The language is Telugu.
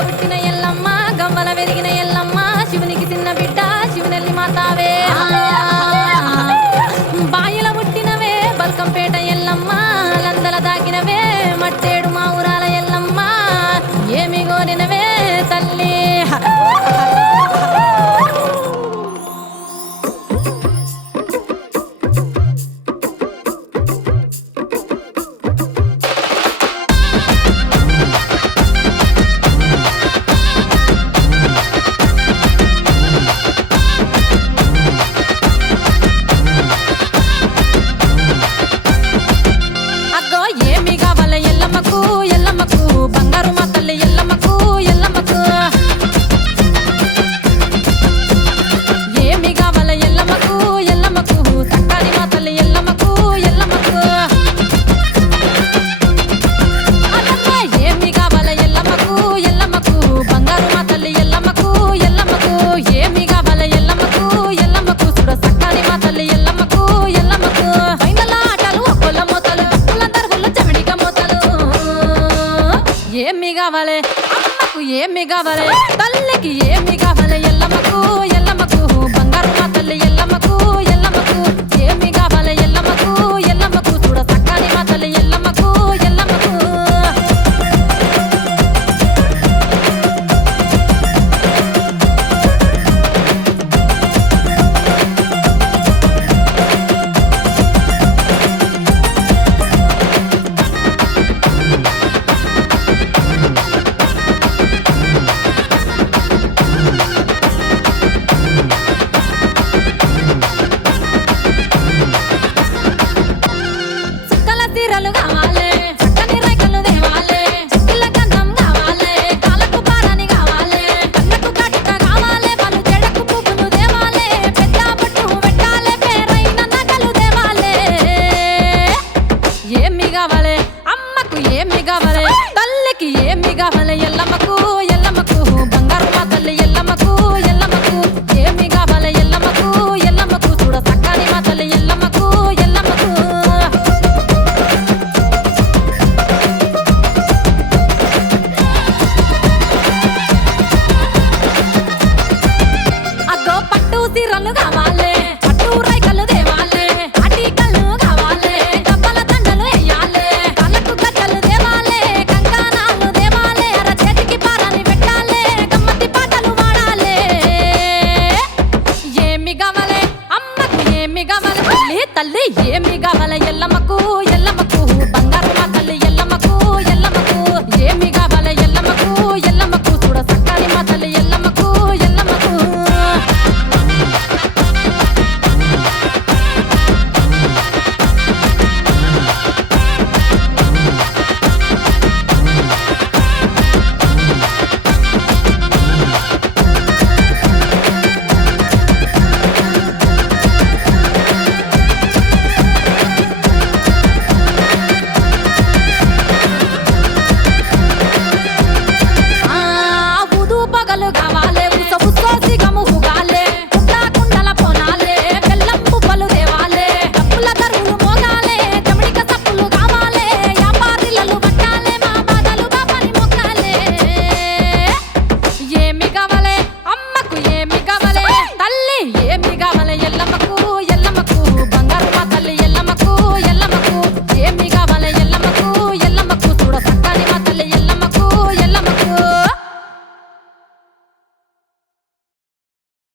పుట్టిన ఎల్లమ్మ గవ్వల వెరిగిన ఎల్లమ్మ శివునికి చిన్న బిడ్డ శివునెల్లి మాతావే బాయిల పుట్టినవే బల్కంపేట ఎల్లమ్మ లందల దాకినవే మట్టేడు మా ఊరాల ఎల్లమ్మ ఏమి గోరినవే తల్లి బంగారు మా తల్లి ఎల్లమ్మకు ఎల్లమ్మకు ఏమి కావాల ఎల్లమ్మకు ఎల్లమ్మకు చక్కని మా తల్లి ఎల్లమ్మకు ఎల్లమ్మకు అదమ్మా ఏమి కావాల ఎల్లమ్మకు ఎల్లమ్మకు బంగారు మా తల్లి ఎల్లమ్మకు ఎల్లమ్మకు ఏమి కావాల ఎల్లమ్మకు ఎల్లమ్మకు చూడ చక్కని మా తల్లి ఎల్లమ్మకు ఎల్లమ్మకు పైనల ఆటలు ఒక్కల మోతలు భక్తుల దర్గులు చెమిడిక మోతలు ఏమి కావాలి అమ్మకు ఏమి కావాలి తల్లికి ఏమి కావాలి ఎల్లమ్మకు ఎల్లమ్మకు బంగారు మా తల్లి ఎల్లమ్మకు ఎల్లమ్మకు ఏమి కావాలి ఎల్లమ్మకు ఎల్లమ్మకు చూడ చక్కని మా తల్లి ఎల్లమ్మకు ఎల్లమ్మకు తీరలు కావాలి చక్కని రైకలు దేవాలి చిక్కిల గంధం కావాలి కాలకు పారాని కావాలి కళ్ళకు కట్ట కావాలి పలు చెడకు పువ్వులు దేవాలి పెద్ద బొట్టు పెట్టాలి పేరైన నగలు దేవాలి ఏమి కావాలి అమ్మకు ఏమి కావాలి తల్లికి ఏమి కావాలి ఎల్లమ్మకు